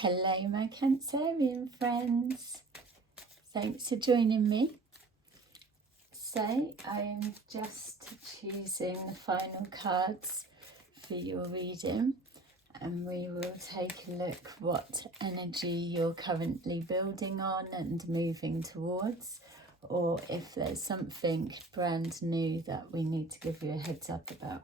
Hello my Cancerian friends, thanks for joining me. So I'm just choosing the final cards for your reading and we will take a look what energy you're currently building on and moving towards, or if there's something brand new that we need to give you a heads up about.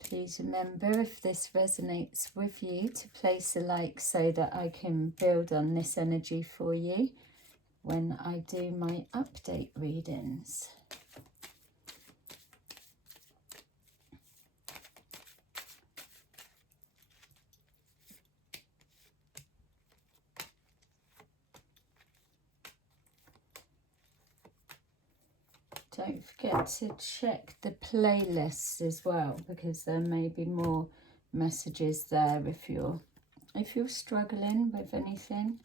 Please remember, if this resonates with you, to place a like so that I can build on this energy for you when I do my update readings. Don't forget to check the playlists as well, because there may be more messages there if you're struggling with anything.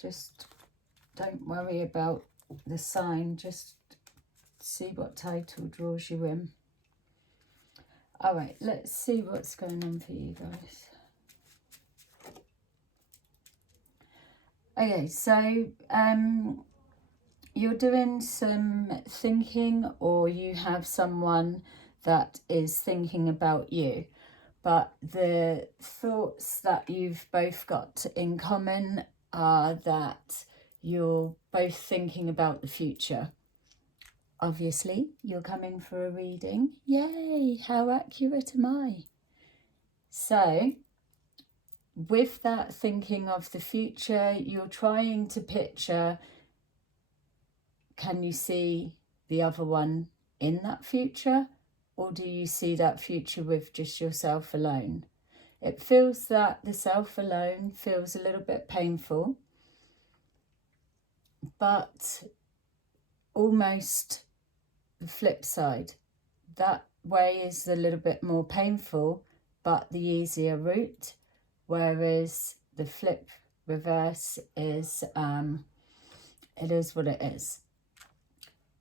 Just don't worry about the sign, just see what title draws you in. All right, let's see what's going on for you guys. Okay, so you're doing some thinking, or you have someone that is thinking about you, but the thoughts that you've both got in common are that you're both thinking about the future. Obviously, you're coming for a reading. Yay, how accurate am I? So, with that thinking of the future, you're trying to picture, can you see the other one in that future? Or do you see that future with just yourself alone? It feels that the self alone feels a little bit painful, but almost the flip side. That way is a little bit more painful, but the easier route, whereas the flip reverse is, it is what it is.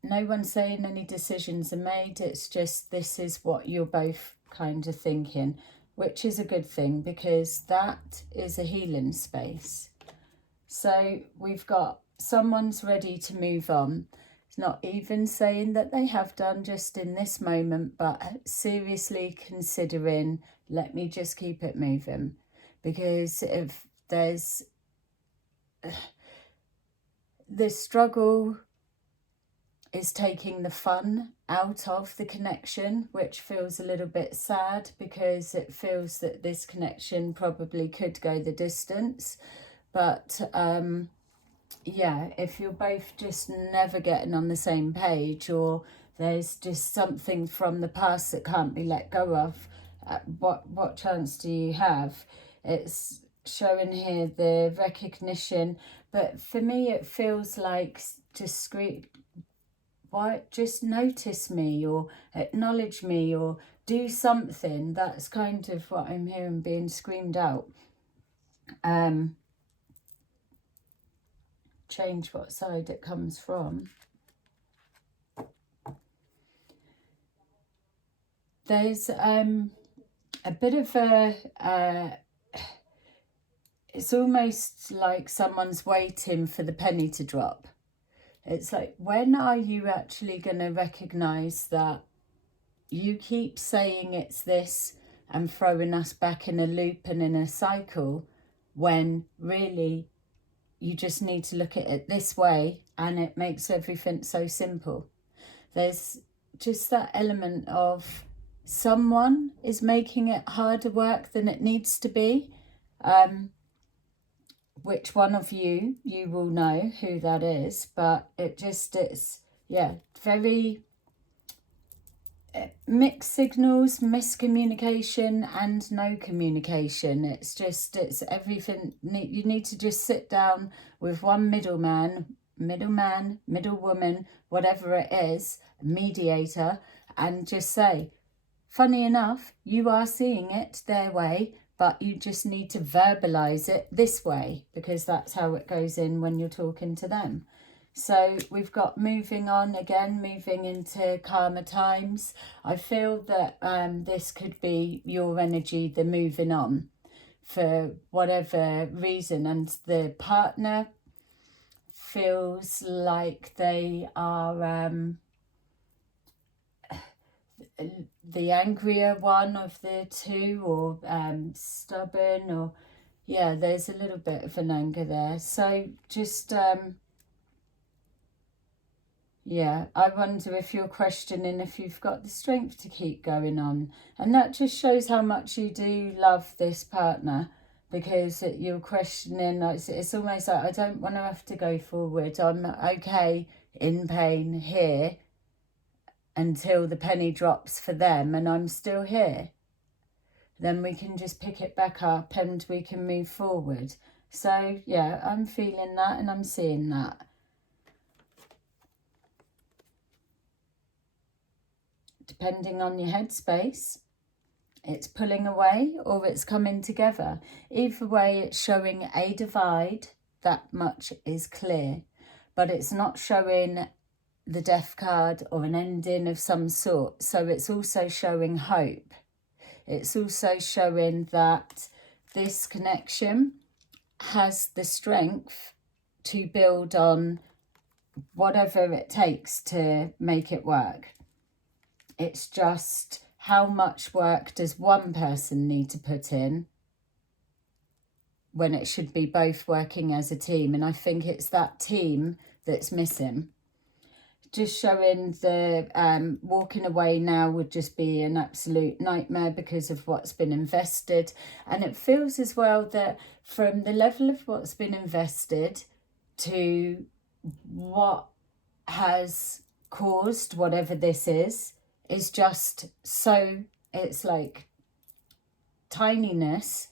No one's saying any decisions are made, it's just this is what you're both kind of thinking, which is a good thing because that is a healing space. So we've got someone's ready to move on. It's not even saying that they have done just in this moment, but seriously considering, let me just keep it moving. Because if there's the struggle is taking the fun out of the connection, which feels a little bit sad because it feels that this connection probably could go the distance. But yeah, if you're both just never getting on the same page, or there's just something from the past that can't be let go of, what chance do you have? It's showing here the recognition, but for me it feels like just notice me or acknowledge me or do something. That's kind of what I'm hearing being screamed out. Change what side it comes from. There's a bit of a it's almost like someone's waiting for the penny to drop. It's like, when are you actually going to recognize that you keep saying it's this and throwing us back in a loop and in a cycle, when really you just need to look at it this way and it makes everything so simple. There's just that element of someone is making it harder work than it needs to be. Which one of you will know who that is, but it's, yeah, very mixed signals, miscommunication and no communication. It's everything. You need to just sit down with one middle woman, whatever it is, mediator, and just say, funny enough, you are seeing it their way, but you just need to verbalize it this way, because that's how it goes in when you're talking to them. So we've got moving on again, moving into calmer times. I feel that this could be your energy, the moving on. for whatever reason, and the partner feels like they are the angrier one of the two, or stubborn, or yeah, there's a little bit of an anger there. So just yeah, I wonder if you're questioning if you've got the strength to keep going on. And that just shows how much you do love this partner, because you're questioning, it's almost like, I don't want to have to go forward. I'm okay in pain here until the penny drops for them and I'm still here. Then we can just pick it back up and we can move forward. So yeah, I'm feeling that and I'm seeing that. Depending on your headspace, it's pulling away or it's coming together. Either way, it's showing a divide, that much is clear, but it's not showing the death card or an ending of some sort. So it's also showing hope. It's also showing that this connection has the strength to build on whatever it takes to make it work. It's just, how much work does one person need to put in when it should be both working as a team? And I think it's that team that's missing. Just showing the walking away now would just be an absolute nightmare because of what's been invested. And it feels as well that from the level of what's been invested to what has caused whatever this is just so, it's like tininess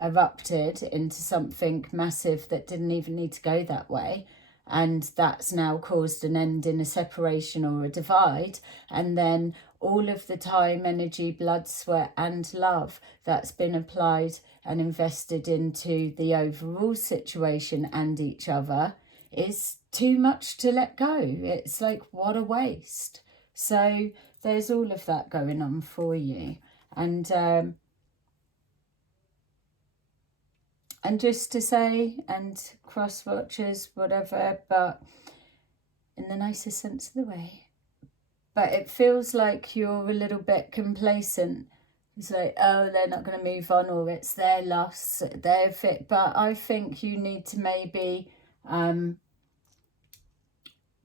erupted into something massive that didn't even need to go that way. And that's now caused an end in a separation or a divide. And then all of the time, energy, blood, sweat and love that's been applied and invested into the overall situation and each other is too much to let go. It's like, what a waste. So there's all of that going on for you. And just to say, and cross watchers, whatever, but in the nicest sense of the way. But it feels like you're a little bit complacent. It's like, oh, they're not going to move on, or it's their loss, their fit. But I think you need to maybe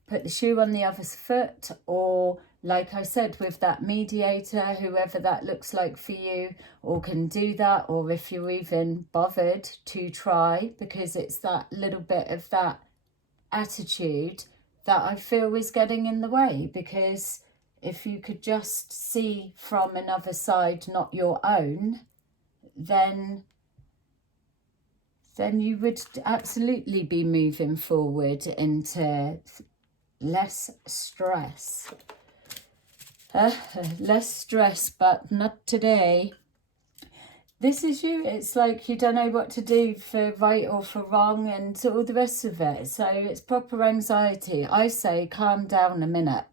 put the shoe on the other's foot, or like I said, with that mediator, whoever that looks like for you, or can do that, or if you're even bothered to try, because it's that little bit of that attitude that I feel is getting in the way. Because if you could just see from another side, not your own, then you would absolutely be moving forward into less stress. Less stress, but not today. This is you. It's like you don't know what to do for right or for wrong and all the rest of it. So it's proper anxiety. I say calm down a minute.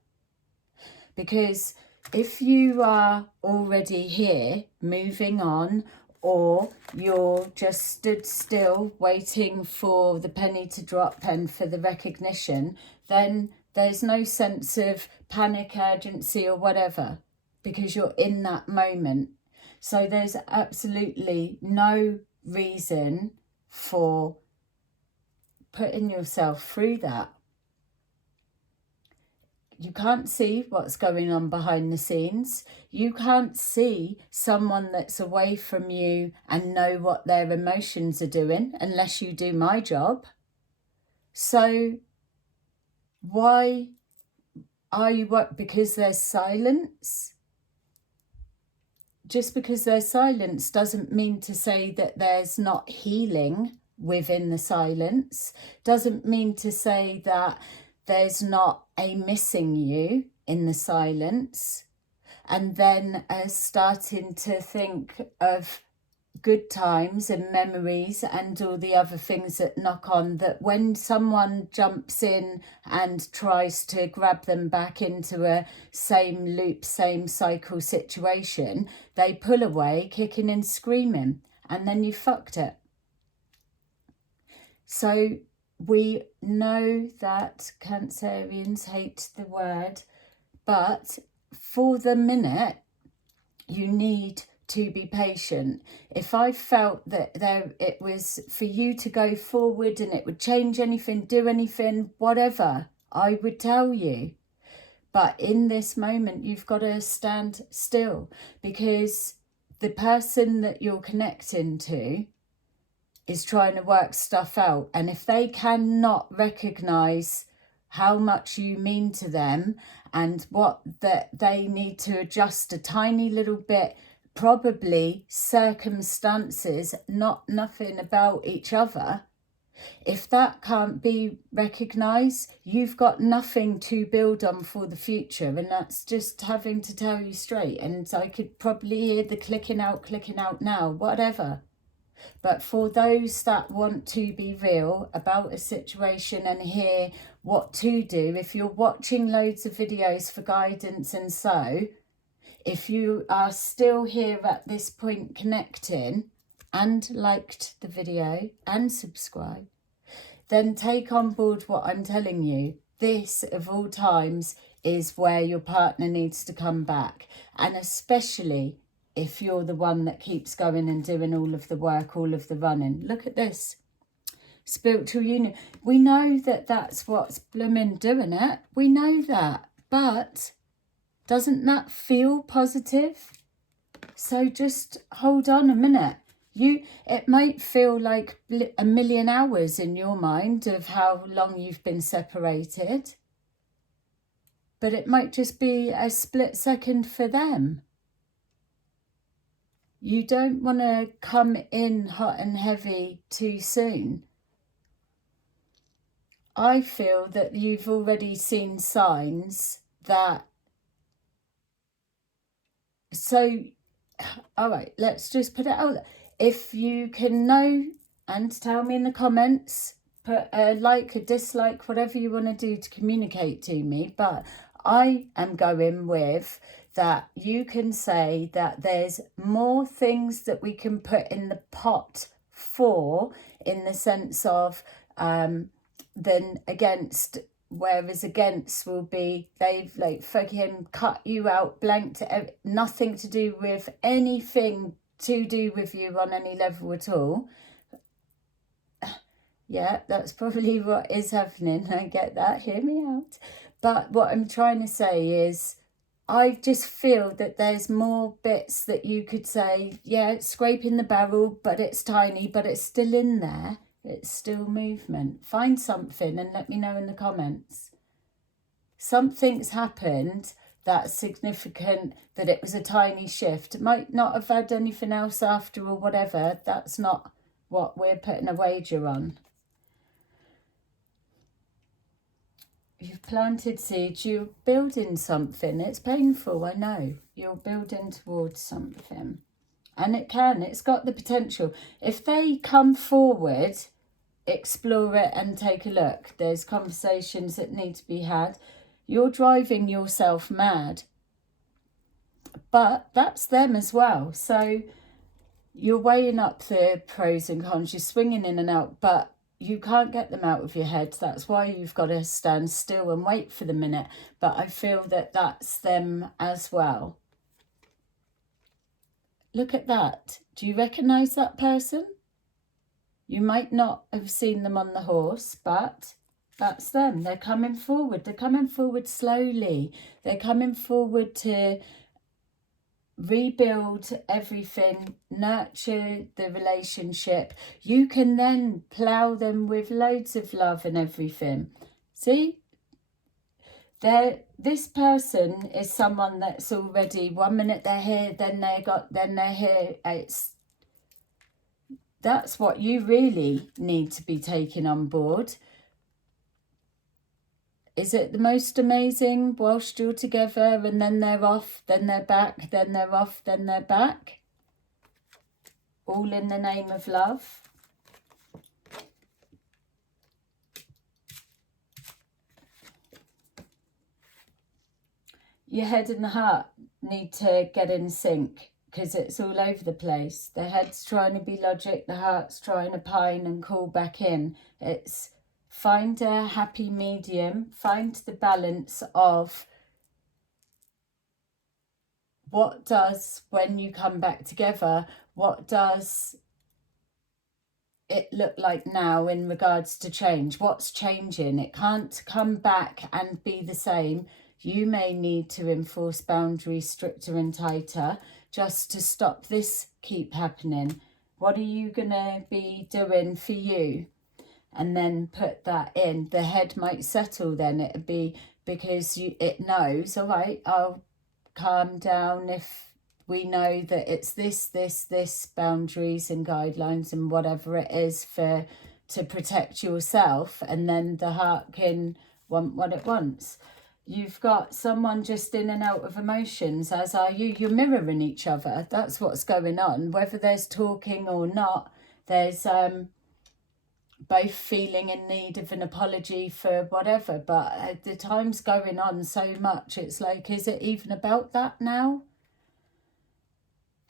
Because if you are already here, moving on, or you're just stood still waiting for the penny to drop and for the recognition, then there's no sense of panic, urgency or whatever, because you're in that moment. So there's absolutely no reason for putting yourself through that. You can't see what's going on behind the scenes. You can't see someone that's away from you and know what their emotions are doing unless you do my job. So why are you what? Because there's silence? Just because there's silence doesn't mean to say that there's not healing within the silence. Doesn't mean to say that there's not a missing you in the silence. And then starting to think of good times and memories and all the other things that knock on, that when someone jumps in and tries to grab them back into a same loop, same cycle situation, they pull away kicking and screaming. and then you fucked it. So we know that Cancerians hate the word, but for the minute, you need to be patient. If I felt that it was for you to go forward and it would change anything, do anything, whatever, I would tell you. But in this moment, you've got to stand still, because the person that you're connecting to is trying to work stuff out. And if they cannot recognize how much you mean to them and what that they need to adjust a tiny little bit, probably circumstances, nothing about each other, if that can't be recognized, you've got nothing to build on for the future. And that's just having to tell you straight. And I could probably hear the clicking out now, whatever. But for those that want to be real about a situation and hear what to do, if you're watching loads of videos for guidance, and so if you are still here at this point connecting and liked the video and subscribe, then take on board what I'm telling you. This, of all times, is where your partner needs to come back. And especially if you're the one that keeps going and doing all of the work, all of the running. Look at this. Spiritual union. We know that that's what's blooming doing it. We know that. But doesn't that feel positive? So just hold on a minute. It might feel like a million hours in your mind of how long you've been separated. But it might just be a split second for them. You don't want to come in hot and heavy too soon. I feel that you've already seen signs that... So, all right, let's just put it out there. If you can know and tell me in the comments, put a like, a dislike, whatever you want to do to communicate to me. But I am going with that you can say that there's more things that we can put in the pot for, in the sense of than against. Whereas against will be they've like fucking cut you out, blanked, nothing to do with anything to do with you on any level at all. Yeah, that's probably what is happening. I get that, hear me out. But what I'm trying to say is, I just feel that there's more bits that you could say, yeah, it's scraping the barrel, but it's tiny, but it's still in there. It's still movement. Find something and let me know in the comments. Something's happened that's significant, that it was a tiny shift. It might not have had anything else after or whatever. That's not what we're putting a wager on. You've planted seeds, you're building something. It's painful, I know. You're building towards something. And it's got the potential. If they come forward, explore it and take a look. There's conversations that need to be had. You're driving yourself mad. But that's them as well. So you're weighing up the pros and cons. You're swinging in and out, but you can't get them out of your head. That's why you've got to stand still and wait for the minute. But I feel that that's them as well. Look at that. Do you recognise that person? You might not have seen them on the horse, but that's them. They're coming forward. They're coming forward slowly. They're coming forward to rebuild everything, nurture the relationship. You can then plough them with loads of love and everything. See? This person is someone that's already, 1 minute they're here, then they're here. That's what you really need to be taking on board. Is it the most amazing whilst you're together and then they're off, then they're back, then they're off, then they're back? All in the name of love. Your head and the heart need to get in sync, because it's all over the place. The head's trying to be logic, the heart's trying to pine and call back in. It's find a happy medium, find the balance of what does, when you come back together, what does it look like now in regards to change? What's changing? It can't come back and be the same. You may need to enforce boundaries stricter and tighter just to stop this keep happening. What are you going to be doing for you? And then put that in. The head might settle then. It'd be because it knows, all right, I'll calm down if we know that it's this boundaries and guidelines and whatever it is to protect yourself, and then the heart can want what it wants. You've got someone just in and out of emotions, as are you. You're mirroring each other. That's what's going on. Whether there's talking or not, there's both feeling in need of an apology for whatever. But the time's going on so much. It's like, is it even about that now?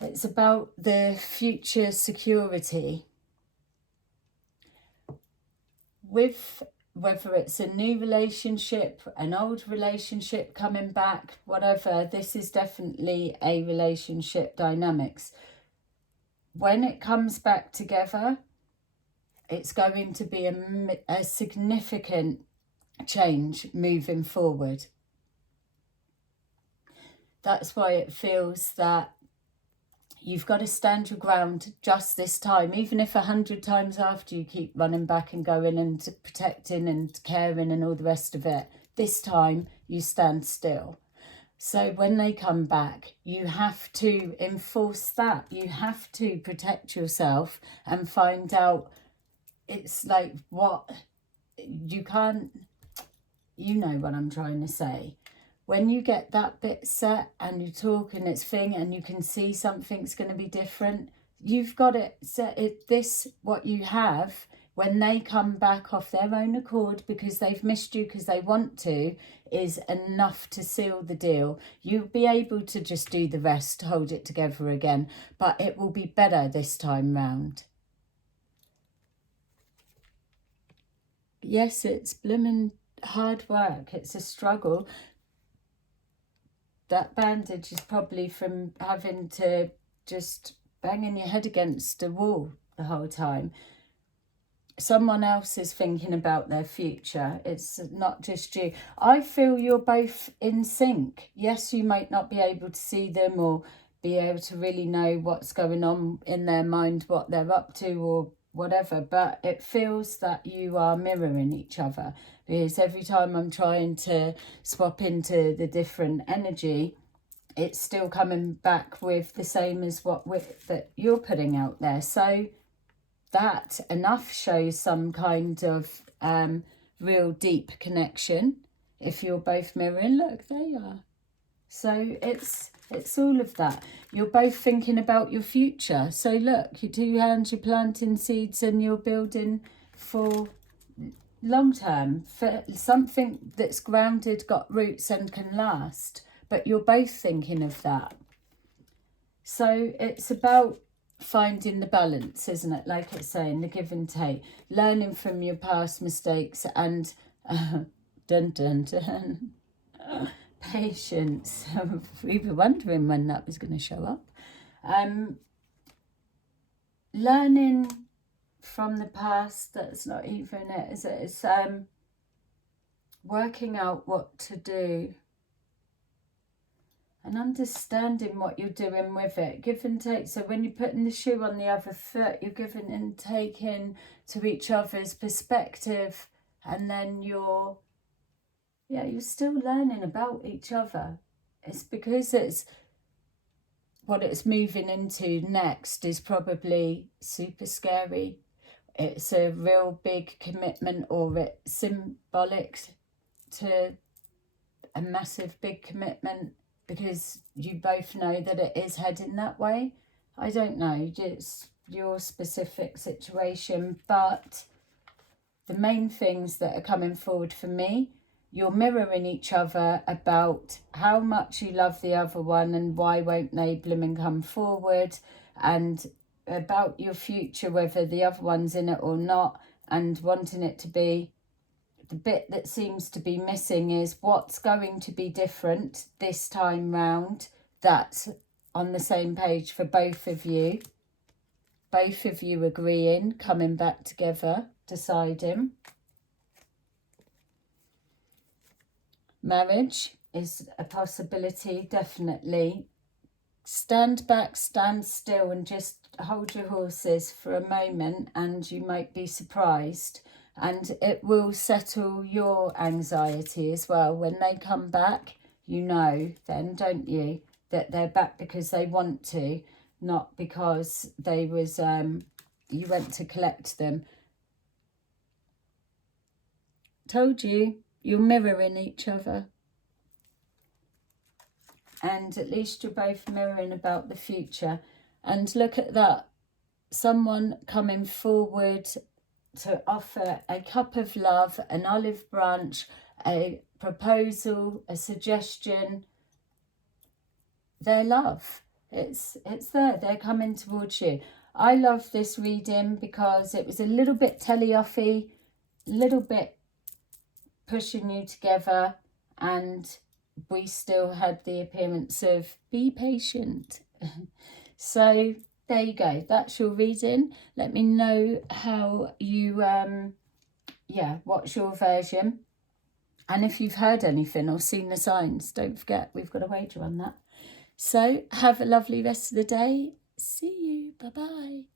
It's about the future security. With whether it's a new relationship, an old relationship coming back, whatever, this is definitely a relationship dynamics. When it comes back together, it's going to be a significant change moving forward. That's why it feels that you've got to stand your ground just this time, even if 100 times after you keep running back and going and protecting and caring and all the rest of it. This time you stand still. So when they come back, you have to enforce that. You have to protect yourself and find out. It's like what you can't, you know what I'm trying to say. When you get that bit set and you talk and it's thing and you can see something's going to be different, you've got it set. This, what you have, when they come back off their own accord because they've missed you because they want to, is enough to seal the deal. You'll be able to just do the rest, hold it together again, but it will be better this time round. Yes, it's blooming hard work. It's a struggle. That bandage is probably from having to just banging your head against a wall the whole time. Someone else is thinking about their future. It's not just you. I feel you're both in sync. Yes, you might not be able to see them or be able to really know what's going on in their mind, what they're up to or whatever, but it feels that you are mirroring each other, because every time I'm trying to swap into the different energy, it's still coming back with the same as that you're putting out there. So that enough shows some kind of real deep connection. If you're both mirroring, look, there you are. So it's all of that. You're both thinking about your future. So look, your two hands, you're planting seeds and you're building for long term, for something that's grounded, got roots and can last. But you're both thinking of that. So it's about finding the balance, isn't it? Like it's saying, the give and take, learning from your past mistakes and dun dun dun. Patience. We were wondering when that was going to show up. Learning from the past, that's not even it, is it? It's working out what to do and understanding what you're doing with it. Give and take. So when you're putting the shoe on the other foot, you're giving and taking to each other's perspective, and then you're still learning about each other. It's because it's what it's moving into next is probably super scary. It's a real big commitment, or it's symbolic to a massive big commitment, because you both know that it is heading that way. I don't know, it's your specific situation, but the main things that are coming forward for me, you're mirroring each other about how much you love the other one and why won't they blooming come forward, and about your future, whether the other one's in it or not, and wanting it to be. The bit that seems to be missing is what's going to be different this time round. That's on the same page for both of you. Both of you agreeing, coming back together, deciding. Marriage is a possibility, definitely. Stand back, stand still and just hold your horses for a moment, and you might be surprised. And it will settle your anxiety as well. When they come back, you know then, don't you, that they're back because they want to, not because they was you went to collect them. Told you, you're mirroring each other. And at least you're both mirroring about the future. And look at that. Someone coming forward to offer a cup of love, an olive branch, a proposal, a suggestion. Their love. It's there. They're coming towards you. I love this reading because it was a little bit telly-offy, a little bit pushing you together, and we still had the appearance of be patient. So there you go. That's your reading. Let me know how you, what's your version. And if you've heard anything or seen the signs, don't forget, we've got a wager on that. So have a lovely rest of the day. See you. Bye-bye.